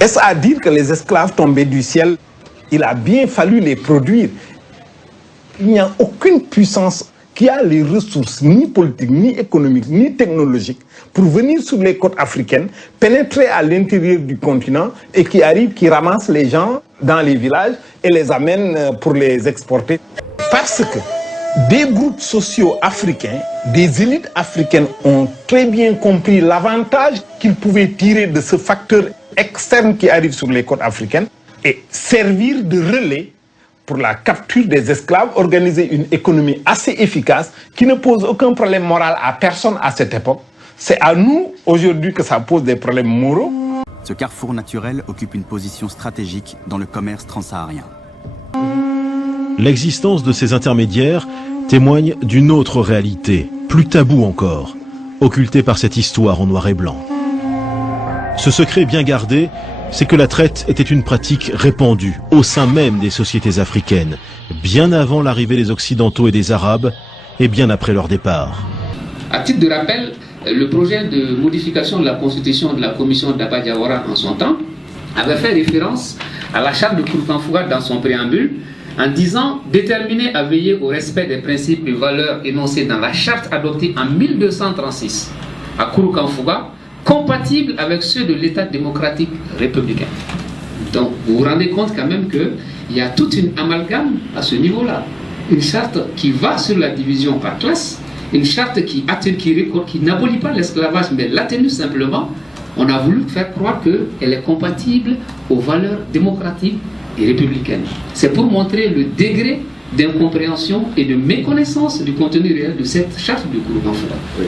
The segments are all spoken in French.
Est-ce à dire que les esclaves tombaient du ciel? Il a bien fallu les produire. Il n'y a aucune puissance qui a les ressources, ni politiques, ni économiques, ni technologiques, pour venir sur les côtes africaines, pénétrer à l'intérieur du continent et qui arrive, qui ramasse les gens dans les villages et les amène pour les exporter. Parce que des groupes sociaux africains, des élites africaines ont très bien compris l'avantage qu'ils pouvaient tirer de ce facteur externe qui arrive sur les côtes africaines et servir de relais pour la capture des esclaves, organiser une économie assez efficace qui ne pose aucun problème moral à personne à cette époque. C'est à nous, aujourd'hui, que ça pose des problèmes moraux. Ce carrefour naturel occupe une position stratégique dans le commerce transsaharien. L'existence de ces intermédiaires témoigne d'une autre réalité, plus taboue encore, occultée par cette histoire en noir et blanc. Ce secret bien gardé, c'est que la traite était une pratique répandue au sein même des sociétés africaines, bien avant l'arrivée des Occidentaux et des Arabes, et bien après leur départ. À titre de rappel, le projet de modification de la constitution de la commission d'Abba Diawara en son temps avait fait référence à la charte de Kouroukanfouga dans son préambule, en disant « déterminé à veiller au respect des principes et valeurs énoncés dans la charte adoptée en 1236 à Kouroukanfouga, compatible avec ceux de l'État démocratique républicain ». Donc vous vous rendez compte quand même qu'il y a toute une amalgame à ce niveau-là. Une charte qui va sur la division par classe, une charte qui n'abolit pas l'esclavage mais l'atténue simplement. On a voulu faire croire qu'elle est compatible aux valeurs démocratiques et républicaines. C'est pour montrer le degré d'incompréhension et de méconnaissance du contenu réel de cette charte de Kouroukanfouga. Oui.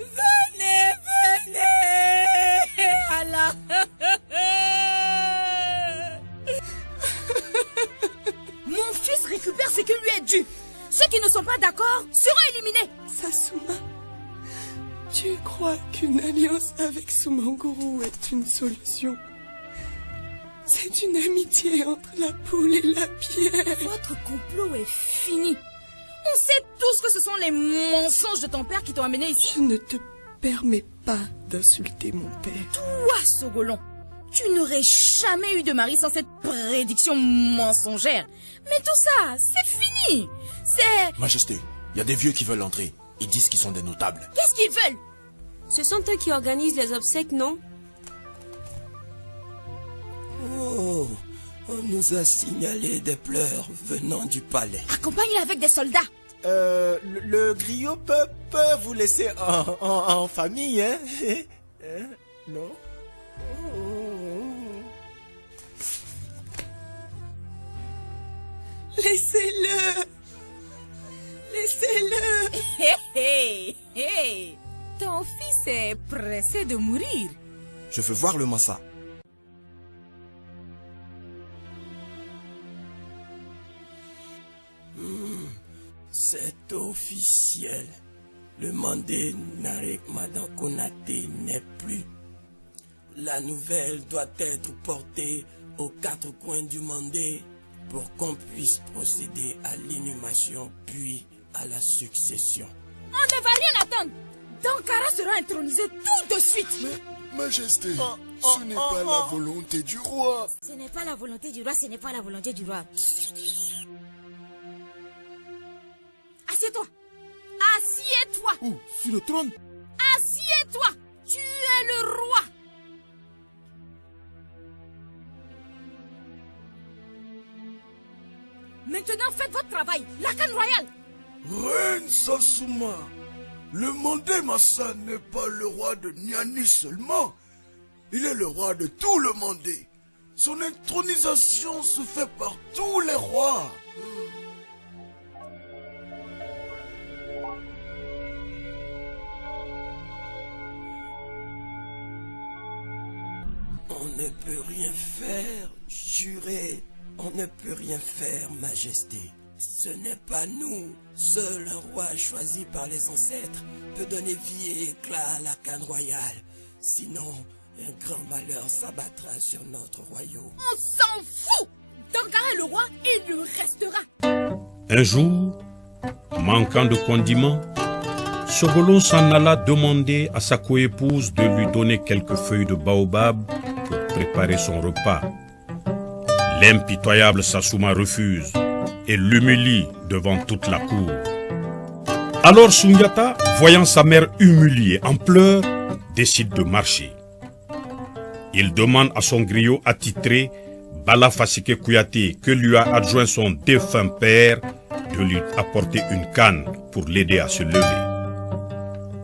Venez, Allah. Mon fils récupère ce qui lui est dû. Ceux qui ne sont pas d'accord seront éliminés. Sassouma, tu crois qu'une alliance avec Soumanguru est une solution? C'est une amitié entre la poule et la pierre. Votre complot est fini. On sait tous que ce sont les mensonges de ton père qui t'ont amené ici. Je ne te permets pas d'insulter mon père. Toi, Sogolon, tu n'aurais jamais eu de mari sans cette prédiction mensongère. Mais tout ça, c'est fini. C'est... Majesté, il y a des vieux qui veulent entrer. Ils disent qu'ils sont des notables. Qu'est-ce qu'ils veulent? Ce sont eux qui organisent les obsèques, non? Oh, on nous a signalé des pleurs venant du palais. Accompagne-les avec des soldats. Le griot peut vous laisser en famille, hein? Non? Laissez-le! Laissez-le! Hey! Ton fils est pressé de mourir. Je veux voir le massa. C'est officiel. Le Mandé Narek Madan Konaté n'est plus. La nouvelle doit être portée aux quatre coins du Mandé pour qu'on puisse procéder à l'inhumation puis à la succession. On ne va rien attendre. Dankara sera intronisé tout de suite. Mais, Majesté, ce n'est pas la volonté du roi. Ce n'est pas la volonté du roi, ce n'est pas la volonté du roi. Assieds-toi. Assieds-toi. Où? Sur le trône? Assieds-toi. Tu es le roi. Maintenant, faites votre travail. La canne royale. Reine Sassouma, le Mandé Massa n'est pas le roi de Niani seulement. Il est le roi de tout le Mandé. Son intronisation se fait par tous les rois. On ne peut rien faire, juré. On ne peut rien faire, Majesté. Ce n'est pas nous. Seul un roi choisi par les ancêtres peut donner vie et éclat à la canne royale. Sinon, un grand malheur s'abattra sur notre royaume. On s'en fout! Dankara est le roi et il le restera. Un jour, manquant de condiments, Sogolon s'en alla demander à sa coépouse de lui donner quelques feuilles de baobab pour préparer son repas. L'impitoyable Sassouma refuse et l'humilie devant toute la cour. Alors Sundiata, voyant sa mère humiliée en pleurs, décide de marcher. Il demande à son griot attitré, Bala Fasike Kouyaté, que lui a adjoint son défunt père, de lui apporter une canne pour l'aider à se lever.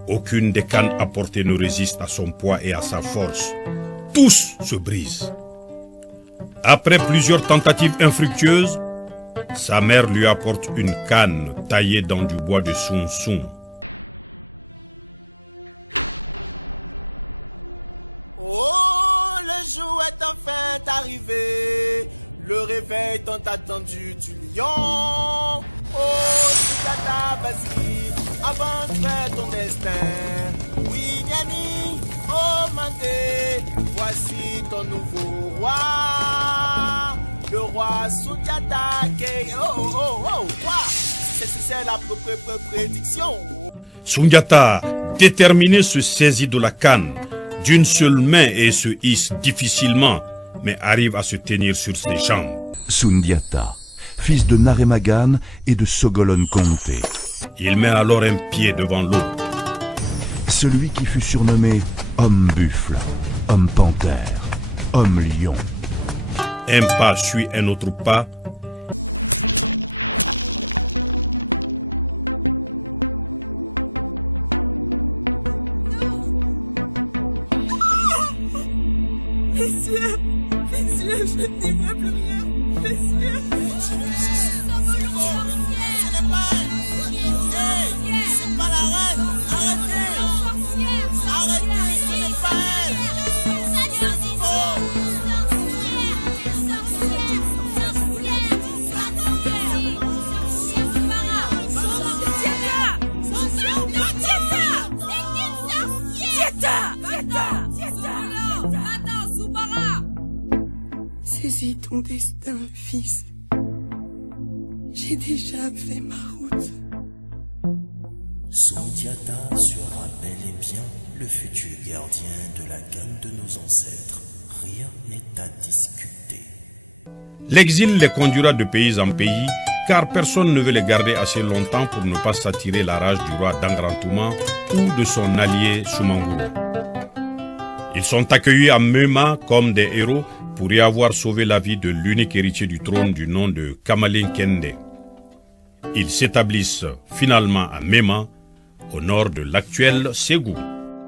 Aucune des cannes apportées ne résiste à son poids et à sa force. Tous se brisent. Après plusieurs tentatives infructueuses, sa mère lui apporte une canne taillée dans du bois de soum-soum. Oh, le jour est enfin arrivé, le réveil tant attendu du lion. Oh, Sundiata, vas-y, avance ton destin. Oui, Niani, oh Mandé, voici ton nouveau roi. Le roi Sundiata, roi. C'est la propre prédiction. Sundiata, déterminé, se saisit de la canne d'une seule main et se hisse difficilement, mais arrive à se tenir sur ses jambes. Sundiata, fils de Naremagan et de Sogolon Conté. Il met alors un pied devant l'autre. Celui qui fut surnommé Homme Buffle, Homme Panthère, Homme Lion. Un pas suit un autre pas. Messieurs, je n'y vois plus rien. Messieurs, c'est pas la reine. Arrêtez, ce n'est pas elle. Saisis ton destin, fils. J'ai déjà fait ma route. Sundiata sera bel et bien le futur gardien de la gamme de nos ancêtres. Rien n'est à discuter. L'exil les conduira de pays en pays, car personne ne veut les garder assez longtemps pour ne pas s'attirer la rage du roi Dangrantouma ou de son allié Soumanguru. Ils sont accueillis à Mema comme des héros pour y avoir sauvé la vie de l'unique héritier du trône du nom de Kamalin Kende. Ils s'établissent finalement à Mema, au nord de l'actuel Ségou.